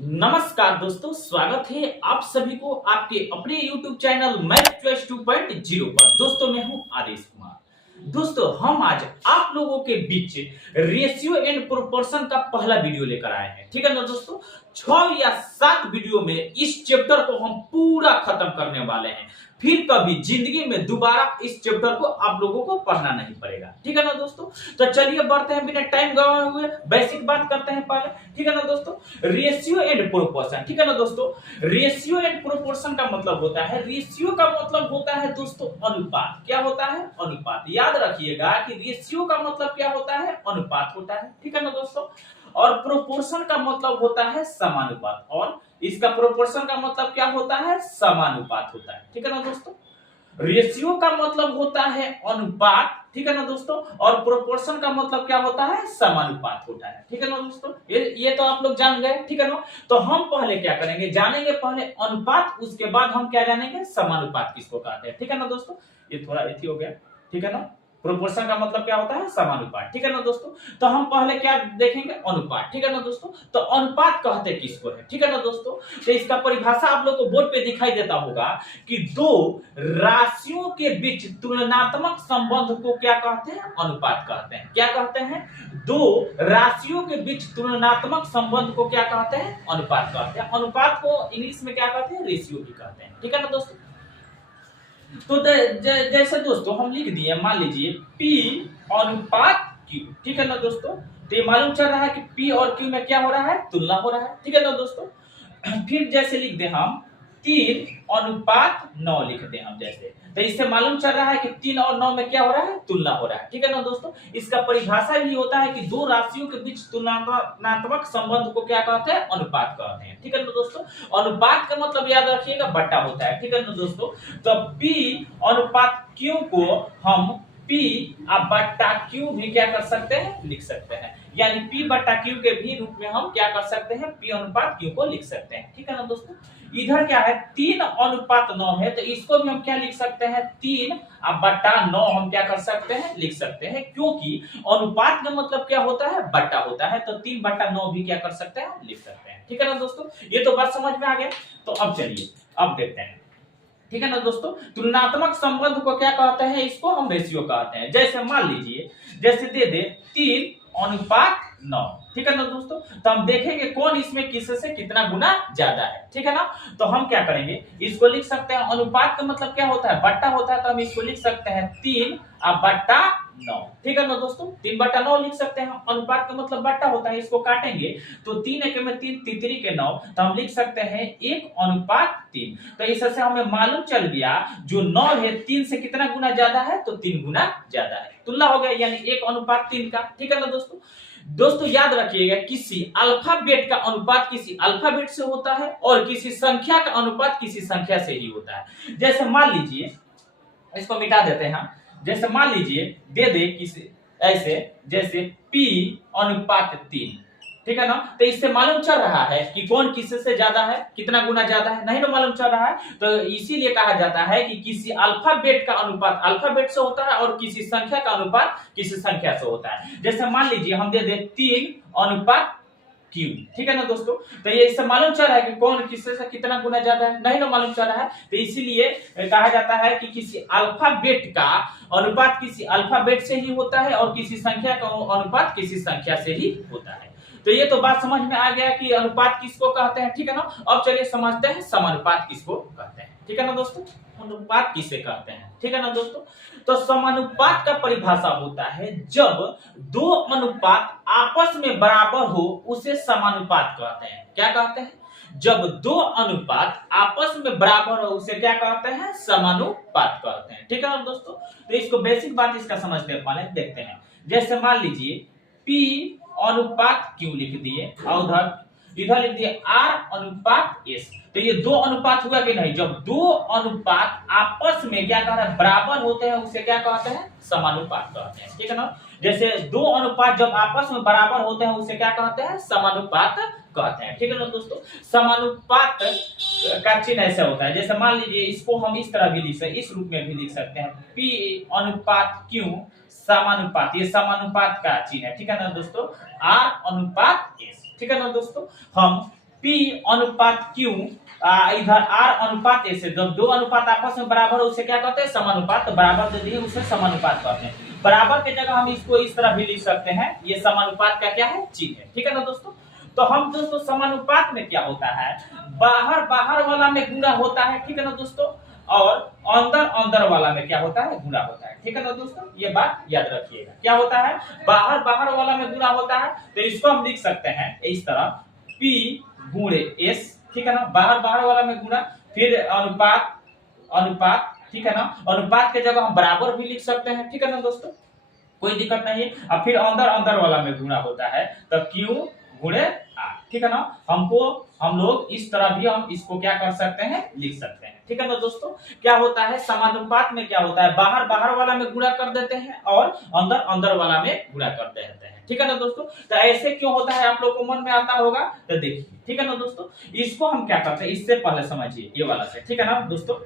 नमस्कार दोस्तों, स्वागत है आप सभी को आपके अपने YouTube चैनल मैथ क्वेस्ट 2.0 पर। दोस्तों मैं हूं आदेश कुमार। दोस्तों हम आज आप लोगों के बीच रेशियो एंड प्रोपोर्शन का पहला वीडियो लेकर आए हैं। ठीक है ना दोस्तों, 6 या 7 वीडियो में इस चैप्टर को हम पूरा खत्म करने वाले हैं। फिर कभी जिंदगी में दोबारा इस चैप्टर को आप लोगों को पढ़ना नहीं पड़ेगा। ठीक है ना दोस्तों, तो चलिए बढ़ते हैं बिना टाइम गवाए हुए बेसिक बात करते हैं पहले। ठीक है ना दोस्तों, रेशियो एंड प्रोपोर्शन। ठीक है ना दोस्तों, रेशियो एंड प्रोपोर्शन का मतलब होता है, रेशियो का मतलब होता है दोस्तों अनुपात। क्या होता है? अनुपात। याद रखिएगा कि रेशियो का मतलब क्या होता है? अनुपात होता है। ठीक है ना दोस्तों, और प्रोपोर्शन का मतलब होता है समानुपात, और इसका प्रोपोर्शन का मतलब क्या होता है? समानुपात होता है। ठीक है ना दोस्तों, रेशियो का मतलब होता है अनुपात। ठीक है ना दोस्तों, और प्रोपोर्शन का मतलब क्या होता है? समानुपात होता है। ठीक है ना दोस्तों, ये तो आप लोग जान गए। ठीक है ना, तो हम पहले क्या करेंगे, जानेंगे पहले अनुपात, उसके बाद हम क्या जानेंगे? समानुपात किसको कहते हैं। ठीक है ना दोस्तों, ये थोड़ा एथी हो गया। ठीक है ना, प्रोपोर्शन का मतलब क्या होता है? समानुपात। ठीक है ना दोस्तों, तो हम पहले क्या देखेंगे? अनुपात। ठीक है ना दोस्तों, तो अनुपात कहते किसको है? ठीक है ना दोस्तों, तो इसका परिभाषा आप लोग को बोर्ड पे दिखाई देता होगा कि दो राशियों के बीच तुलनात्मक संबंध को क्या कहते हैं? अनुपात कहते हैं। क्या कहते हैं? दो राशियों के बीच तुलनात्मक संबंध को क्या कहते हैं? अनुपात कहते हैं। अनुपात को इंग्लिश में क्या कहते हैं? रेशियो भी कहते हैं। ठीक है ना दोस्तों, तो जैसे दोस्तों हम लिख दिए, मान लीजिए P अनुपात Q। ठीक है ना दोस्तों, तो ये मालूम चल रहा है कि P और Q में क्या हो रहा है? तुलना हो रहा है। ठीक है ना दोस्तों, फिर जैसे लिख दे हम 3 अनुपात 9 लिख दे हम, जैसे तो इससे मालूम चल रहा है कि 3 और 9 में क्या हो रहा है? तुलना हो रहा है। ठीक है ना दोस्तों, इसका परिभाषा भी होता है कि दो राशियों के बीच तुलनात्मक संबंध को क्या कहते हैं? अनुपात कहते हैं। ठीक है ना दोस्तों, अनुपात का मतलब याद रखिएगा बट्टा होता है। ठीक है ना दोस्तों, तो P अनुपात Q को हम P बट्टा Q भी क्या कर सकते हैं? लिख सकते हैं, यानी P बट्टा Q के भी रूप में हम क्या कर सकते हैं? P अनुपात Q को लिख सकते हैं। ठीक है ना दोस्तों, इधर क्या है? 3 अनुपात 9 है, तो इसको भी हम क्या लिख सकते हैं? 3 बट्टा 9 हम क्या कर सकते हैं? लिख सकते हैं, क्योंकि अनुपात का मतलब क्या होता है? बट्टा होता है, तो 3 बट्टा 9 भी क्या कर सकते हैं? लिख सकते हैं। ठीक है ना दोस्तों, ये तो बात समझ में आ गया। तो अब चलिए अब देखते हैं। ठीक है ना दोस्तों, तुलनात्मक संबंध को क्या कहते हैं? इसको हम रेशियो कहते हैं। जैसे मान लीजिए, जैसे दे दे 3 अनुपात 9। ठीक है ना दोस्तों, तो हम देखेंगे कौन इसमें किससे से कितना गुना ज्यादा है। ठीक है ना, तो हम क्या करेंगे, इसको लिख सकते हैं, अनुपात का मतलब क्या होता है? बट्टा होता है, तो हम इसको लिख सकते हैं 3 बट्टा 9। ठीक है ना दोस्तों, 3 बट्टा 9 लिख सकते हैं। अनुपात का मतलब बट्टा होता है, इसको काटेंगे तो 3 एक में 3, तितरी के 9, तो हम लिख सकते हैं 1 अनुपात 3। तो इससे हमें मालूम चल गया जो 9 है 3 से कितना गुना ज्यादा है? तो 3 गुना ज्यादा है। तुलना हो गया, यानी 1 अनुपात 3 का। ठीक है ना दोस्तों, दोस्तों याद रखिएगा, किसी अल्फाबेट का अनुपात किसी अल्फाबेट से होता है, और किसी संख्या का अनुपात किसी संख्या से ही होता है। जैसे मान लीजिए, इसको मिटा देते हैं हम। जैसे मान लीजिए दे दे किसी ऐसे, जैसे P अनुपात 3। ठीक है ना, तो इससे मालूम चल रहा है कि कौन किससे ज्यादा है, कितना गुना ज्यादा है? नहीं ना मालूम चल रहा है, तो इसीलिए कहा जाता है कि किसी अल्फाबेट का अनुपात अल्फाबेट से होता है, और किसी संख्या का अनुपात किसी संख्या से होता है। जैसे मान लीजिए हम दे दे 3 अनुपात Q। ठीक है ना दोस्तों, तो ये इससे मालूम चल रहा है कि कौन किससे से कितना गुना ज्यादा है? नहीं ना मालूम चल रहा है, तो इसीलिए कहा जाता है कि किसी अल्फाबेट का अनुपात किसी अल्फाबेट से ही होता है, और किसी संख्या का अनुपात किसी संख्या से ही होता है। तो ये तो बात समझ में आ गया कि अनुपात किसको कहते हैं। ठीक है ना, अब चलिए समझते हैं समानुपात किसको कहते हैं। ठीक है ना दोस्तों, अनुपात किसे कहते हैं? ठीक है ना दोस्तों, तो समानुपात का परिभाषा होता है जब दो अनुपात आपस में बराबर हो उसे समानुपात कहते हैं। क्या कहते हैं? जब दो अनुपात आपस में बराबर हो उसे क्या कहते हैं? समानुपात कहते हैं। ठीक है ना दोस्तों, तो इसको बेसिक बात इसका समझते हैं, पहले देखते हैं। जैसे मान लीजिए P अनुपात Q लिख दिए, और इधर लिख दिए R अनुपात S। तो ये दो अनुपात हुआ कि नहीं? जब दो अनुपात आपस में क्या कह रहा है? बराबर होते हैं उसे क्या कहते हैं? समानुपात कहते हैं। ठीक है ना, जैसे दो अनुपात जब आपस में बराबर होते हैं उसे क्या कहते हैं? समानुपात कहते हैं। ठीक है ना दोस्तों, समानुपात का चिन्ह ऐसा होता है, जैसे मान लीजिए इसको हम इस तरह भी लिख सकते हैं, इस रूप में भी लिख सकते हैं, P अनुपात Q समानुपात, ये समानुपात का चिन्ह है। ठीक है ना दोस्तों, R अनुपात S। ठीक है ना दोस्तों, हम P अनुपात Q इधर R अनुपात A से, जब दो अनुपात आपस में बराबर हो उसे क्या कहते हैं? समानुपात। तो बराबर दे दिए उसे समानुपात कहते हैं। बराबर की जगह हम इसको इस तरह भी लिख सकते हैं, ये समानुपात का क्या है? चिन्ह है। ठीक है ना दोस्तों। तो हम दोस्तों समानुपात में क्या होता है, बाहर बाहर वाला में गुणा होता है। ठीक है ना दोस्तों। और अंदर अंदर वाला में क्या होता है? गुणा होता है। ठीक है ना दोस्तों, ये बात याद रखिएगा। क्या होता है? बाहर बाहर वाला में गुणा होता है। तो इसको हम लिख सकते हैं इस तरह, P गुणे S। ठीक है ना, बाहर बाहर वाला में गुणा, फिर अनुपात अनुपात। ठीक है ना, अनुपात के जगह हम बराबर भी लिख सकते हैं। ठीक है ना दोस्तों, कोई दिक्कत नहीं है। अब फिर अंदर अंदर वाला में गुणा होता है तो Q गुणे R। ठीक है ना, हम लोग इस तरह भी हम इसको क्या कर सकते हैं? लिख सकते हैं। ठीक है ना दोस्तों, क्या होता है समानुपात में? क्या होता है, बाहर बाहर वाला में गुणा कर देते हैं और अंदर अंदर वाला में गुणा कर देते हैं। ठीक है ना दोस्तों, तो ऐसे क्यों होता है आप लोग को मन में आता होगा, तो देखिए। ठीक है ना दोस्तों, इसको हम क्या करते हैं, इससे पहले समझिए ये वाला से। ठीक है ना दोस्तों,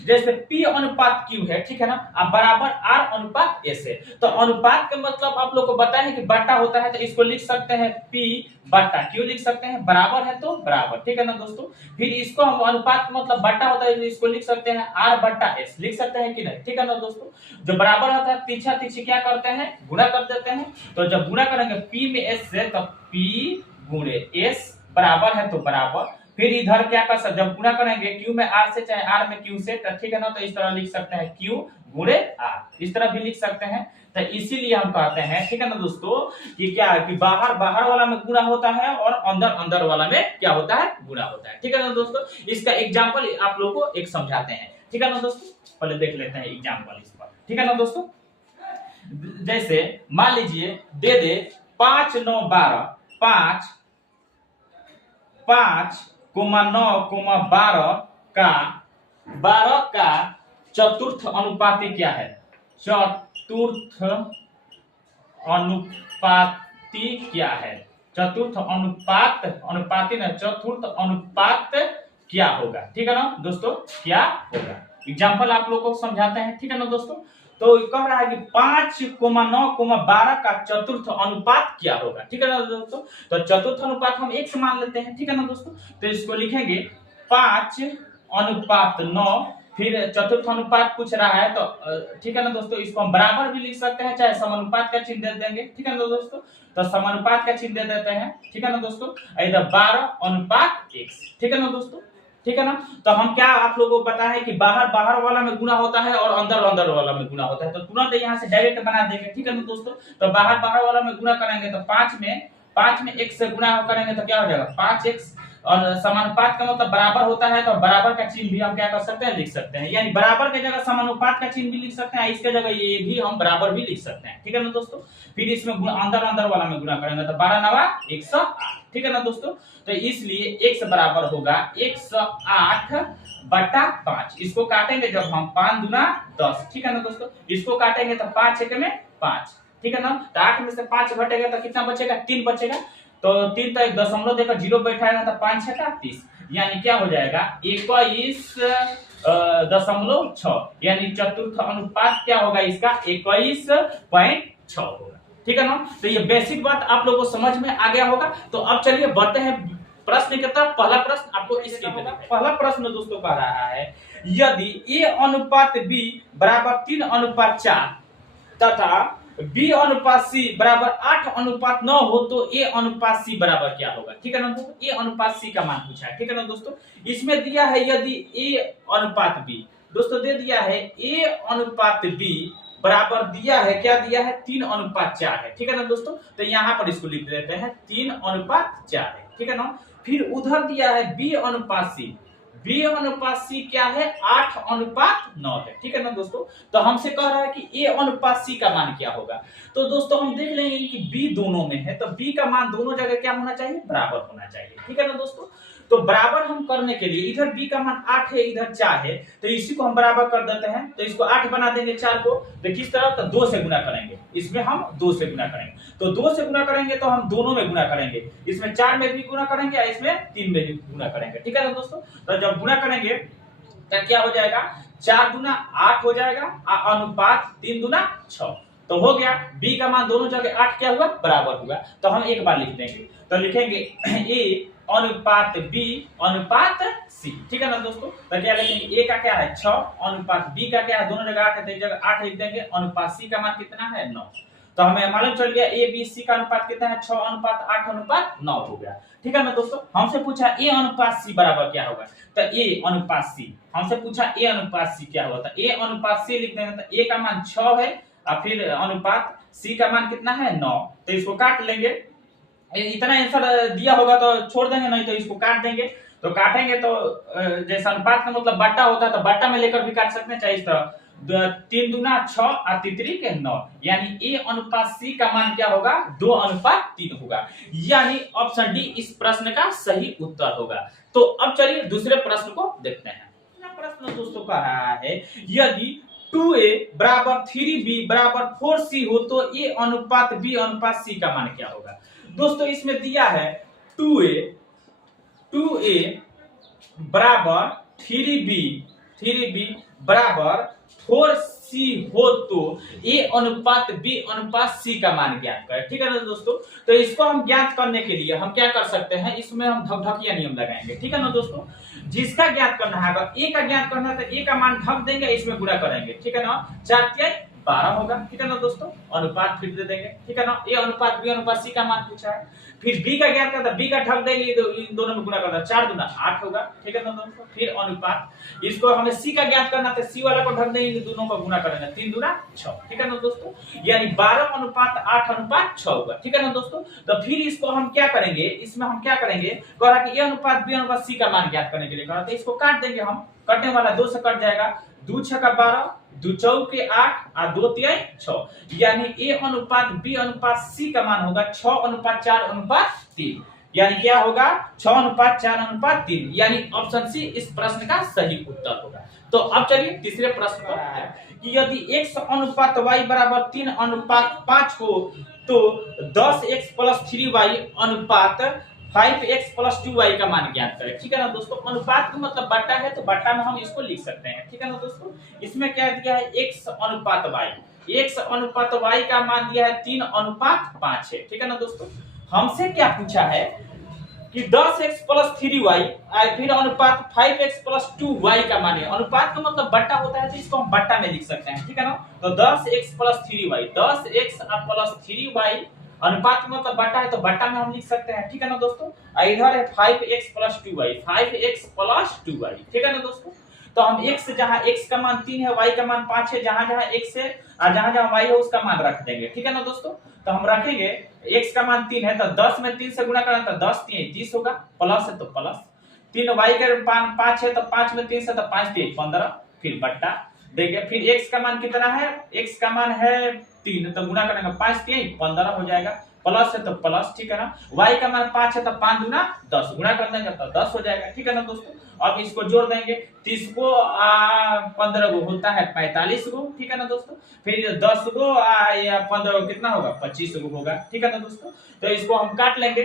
जैसे P अनुपात Q है, ठीक है ना, अब बराबर R अनुपात S है। तो अनुपात का मतलब आप लोग को बताएं कि बट्टा होता है, तो इसको लिख सकते हैं P बट्टा Q लिख सकते हैं, बराबर है तो बराबर। ठीक है ना दोस्तों, फिर इसको हम अनुपात का मतलब बट्टा होता है, तो इसको लिख सकते हैं R बट्टा S लिख सकते हैं कि नहीं? ठीक है ना दोस्तों, जो बराबर होता है पीछा पीछे क्या करते हैं? गुणा कर देते हैं। तो जब गुणा करेंगे P में S से, तो P गुणे S बराबर है तो बराबर। फिर इधर क्या कर सकते, जब गुणा करेंगे Q में R से चाहे R में Q से, तो ठीक है ना, तो इस तरह लिख सकते हैं Q गुणे R, इस तरह भी लिख सकते हैं। तो इसीलिए हम कहते हैं, ठीक है ना दोस्तों, कि क्या कि बाहर बाहर वाला में गुणा होता है और अंदर अंदर वाला में क्या होता है? गुणा होता है। ठीक है ना दोस्तों, इसका एग्जांपल आप लोगों को एक समझाते हैं। ठीक है ना दोस्तों, पहले देख लेते हैं एग्जांपल इस पर। ठीक है ना दोस्तों, जैसे मान लीजिए दे 5 9 12 5 5 9 12 का चतुर्थ अनुपाती क्या है? चतुर्थ अनुपाती क्या है? चतुर्थ अनुपात, अनुपाती ना, चतुर्थ अनुपात क्या होगा? ठीक है ना दोस्तों, क्या होगा? एग्जांपल आप लोगों को समझाते हैं। ठीक है ना दोस्तों, तो कह रहा है कि 5 9 12 का चतुर्थ अनुपात क्या होगा? ठीक है ना दोस्तों, तो चतुर्थ अनुपात हम 1 से मान लेते हैं। ठीक है ना दोस्तों, तो इसको लिखेंगे 5 अनुपात 9, फिर चतुर्थ अनुपात पूछ रहा है, तो ठीक है ना दोस्तों, इसको हम बराबर भी लिख सकते हैं, चाहे समानुपात का चिन्ह दे देंगे। ठीक है ना दोस्तों, तो समानुपात का चिन्ह दे देते हैं। ठीक है ना दोस्तों, इधर 12 अनुपात 1। ठीक है ना दोस्तों, ठीक है ना, तो हम क्या आप लोगों को पता है कि बाहर बाहर वाला में गुणा होता है और अंदर अंदर वाला में गुणा होता है, तो तुरंत यहाँ से डायरेक्ट बना देंगे। ठीक है ना दोस्तों, तो बाहर बाहर वाला में गुणा करेंगे तो 5 में 1 से गुणा करेंगे तो क्या हो जाएगा? 5x, और समानुपात का मतलब बराबर होता है, तो बराबर का चिन्ह भी हम क्या कर सकते हैं? लिख सकते हैं। यानी बराबर की जगह समानुपात का चिन्ह भी लिख सकते हैं, इसके जगह ये भी हम बराबर भी लिख सकते हैं। ठीक है ना दोस्तों, फिर इसमें अंदर अंदर वाला में गुणा करेंगे तो 12 9 108। ठीक है ना दोस्तों, तो इसलिए x बराबर होगा 108 बटा 5। इसको काटेंगे जब हम 5 दूना 10। ठीक है ना दोस्तों, इसको काटेंगे तो 5 एक में 5। ठीक है ना, तो 8 में से 5 घटेगा तो कितना बचेगा? 3 बचेगा। तो 3 तो एक दशमलव देकर 0 बैठाएगा तो 5 6 30, यानी क्या हो जाएगा? 21.6, यानी चतुर्थ अनुपात क्या होगा इसका? 21.6 होगा। ठीक है ना, तो ये बेसिक बात आप लोगों को समझ में आ गया होगा। तो अब चलिए बढ़ते हैं प्रश्न की तरफ। पहला प्रश्न आपको इसके पहला प्रश्न दोस्तों कह रहा है, यदि A अनुपात B बराबर 3 अनुपात 4 तथा B अनुपात C बराबर 8 अनुपात 9 हो तो A अनुपात C बराबर क्या होगा? ठीक है ना दोस्तों, A अनुपात C का मान पूछा है। ठीक है ना दोस्तों, इसमें दिया है यदि A अनुपात B, दोस्तों दे दिया है A अनुपात B बराबर दिया है, क्या दिया है? 3 अनुपात 4 है। ठीक है ना दोस्तों, तो यहाँ पर इसको लिख देते हैं 3 अनुपात 4 है। ठीक है ना, फिर उधर दिया है B अनुपात C, B अनुपात C क्या है? 8 अनुपात 9 है। ठीक है ना दोस्तों, तो हमसे कह रहा है कि A अनुपात C का मान क्या होगा। तो दोस्तों हम देख लेंगे कि B दोनों में है, तो B का मान दोनों जगह क्या होना चाहिए? बराबर होना चाहिए। ठीक है ना दोस्तों, तो बराबर हम करने के लिए इधर B का मान 8 है, इधर 4 है, तो इसी को हम बराबर कर देते हैं। तो इसको 8 बना देंगे 4 को, तो किस तरह? तो 2 से गुना करेंगे, इसमें हम 2 से गुना करेंगे। तो 2 से गुना करेंगे तो हम दोनों में गुना करेंगे, इसमें 4 में भी गुना करेंगे और इसमें 3 में भी गुना करेंगे। ठीक है ना दोस्तों, तो जब गुना करेंगे तो क्या हो जाएगा? 4 दूना 8 हो जाएगा, अनुपात 3 दूना 6, तो हो गया। B का मान दोनों जगह 8 क्या हुआ? बराबर हुआ। तो हम एक बार लिख देंगे, तो लिखेंगे A अनुपात बी अनुपात सी। ठीक है ना दोस्तों, तो क्या लिखेंगे, ए का क्या है 6 अनुपात बी का क्या है, दोनों जगह 8 है तो एक जगह 8 लिख देंगे, अनुपात सी का मान कितना है 9। तो हमें मालूम चल गया ए बी सी का अनुपात कितना है 6 अनुपात 8 अनुपात 9 हो गया। ठीक है ना दोस्तों, हमसे पूछा ए अनुपात सी बराबर क्या होगा, तो ए अनुपात सी, हमसे पूछा ए अनुपात सी क्या होगा, तो ए अनुपात सी लिख देंगे, तो ए का मान 6 है और फिर अनुपात सी का मान कितना है 9, तो इसको काट लेंगे। इतना आंसर दिया होगा तो छोड़ देंगे, नहीं तो इसको काट देंगे। तो काटेंगे तो जैसे अनुपात का मतलब बट्टा होता है तो बट्टा में लेकर भी काट सकते हैं, चाहे इस तरह 3 दूना 6 और तितरी के 9, यानी ए अनुपात सी का मान क्या होगा 2 अनुपात 3 होगा, यानी ऑप्शन डी इस प्रश्न का सही उत्तर होगा। तो अब चलिए दूसरे प्रश्न को देखते हैं। प्रश्न दोस्तों कह रहा है यदि 2a बराबर 3b बराबर 4c हो तो a अनुपात b अनुपात c का मान क्या होगा। दोस्तों इसमें दिया है 2a बराबर 3b बराबर 4c हो तो a अनुपात b अनुपात c का मान ज्ञात करें। ठीक है ना दोस्तों, तो इसको हम ज्ञात करने के लिए हम क्या कर सकते हैं, इसमें हम ढकढकिया नियम लगाएंगे। ठीक है ना दोस्तों, जिसका ज्ञात करना है अगर a का ज्ञात करना है तो a का मान ढक देंगे, इसमें गुणा करेंगे। ठीक है ना, 4 के 12 होगा। ठीक है ना दोस्तों, अनुपात फिर दे देंगे। ठीक है ना, a अनुपात b अनुपात c का मान पूछा है, फिर b का ज्ञात करता b का ढक देंगे, इन दोनों में गुणा करता 4 दूना 8 होगा। ठीक है ना दोस्तों, फिर अनुपात इसको हमें c का ज्ञात करना तो c वाला को ढक देंगे, दोनों को गुणा करेंगे 3 दूना 6। ठीक है ना दोस्तों, यानी 12 अनुपात 8 अनुपात 6 होगा। ठीक है ना दोस्तों, तो फिर इसको हम क्या करेंगे, इसमें हम क्या करेंगे, कह रहा कि a अनुपात b अनुपात c का मान ज्ञात करने के लिए कह रहा था, इसको काट देंगे हम, कटने वाला 2 से कट जाएगा, 2 6 का 12 2 4 के 8 और 2 3 6, यानी a अनुपात b अनुपात c का मान होगा 6 अनुपात 4 अनुपात 3, यानी क्या होगा 6 अनुपात 4 अनुपात 3, यानी ऑप्शन सी इस प्रश्न का सही उत्तर होगा। तो अब चलिए तीसरे प्रश्न पर है कि यदि x अनुपात y बराबर 3 अनुपात 5 हो तो 10x प्लस 3y अनुपात 5x प्लस 2y का मान ज्ञात करें। ठीक है ना दोस्तों, अनुपात का मतलब बट्टा है तो बट्टा में हम इसको लिख सकते हैं। ठीक है ना दोस्तों, इसमें क्या दिया है x अनुपात y का मान दिया है 3 अनुपात 5 है। ठीक है ना दोस्तों, हमसे क्या पूछा है कि 10x प्लस 3y फिर अनुपात 5x प्लस 2y का मान है। अनुपात का मतलब बट्टा होता है तो इसको हम बट्टा में लिख सकते हैं। ठीक है ना, तो 10x plus 3y 10x plus 3y अनुपात में मतलब बट्टा है तो बट्टा में हम लिख सकते हैं। ठीक है ना दोस्तों, इधर है 5x plus 2y 5x plus 2y। ठीक है ना दोस्तों, तो हम x जहां x का मान 3 है y का मान 5 है, जहां जहां x है और जहां जहां y है उसका मान रख देंगे। ठीक है ना दोस्तों, तो हम रखेंगे x का मान 3 है तो 10 में 3 से गुणा करें तो 10 3 30 होगा, प्लस है तो प्लस 3 y का 5 है तो 5 में 3 से तो 5 3 15, फिर बट्टा देखिए, फिर x का मान कितना है, x का मान है 3 तो गुणा करेंगे 5 3 15 हो जाएगा, प्लस है तो प्लस। ठीक है ना, y का मान 5 है तो 5 दूना 10 गुणा कर देंगे तो 10 हो जाएगा। ठीक है ना दोस्तों, अब इसको जोड़ देंगे, 30 को 15 को होता है 45 को। ठीक है ना दोस्तों, फिर 10 को 15 को कितना होगा 25 को होगा। ठीक है ना दोस्तों, तो इसको हम काट लेंगे,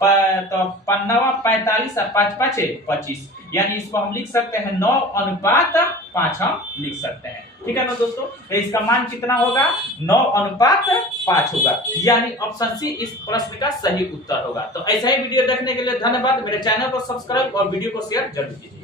तो 45 और 5 5 25, यानी इसको हम लिख सकते हैं 9 अनुपात 5 हम लिख सकते हैं। ठीक है ना दोस्तों, तो इसका मान कितना होगा 9 अनुपात 5 होगा, यानी ऑप्शन सी इस प्रश्न का सही उत्तर होगा। तो ऐसा ही वीडियो देखने के लिए धन्यवाद। मेरे चैनल को सब्सक्राइब और वीडियो को शेयर जरूर कीजिए।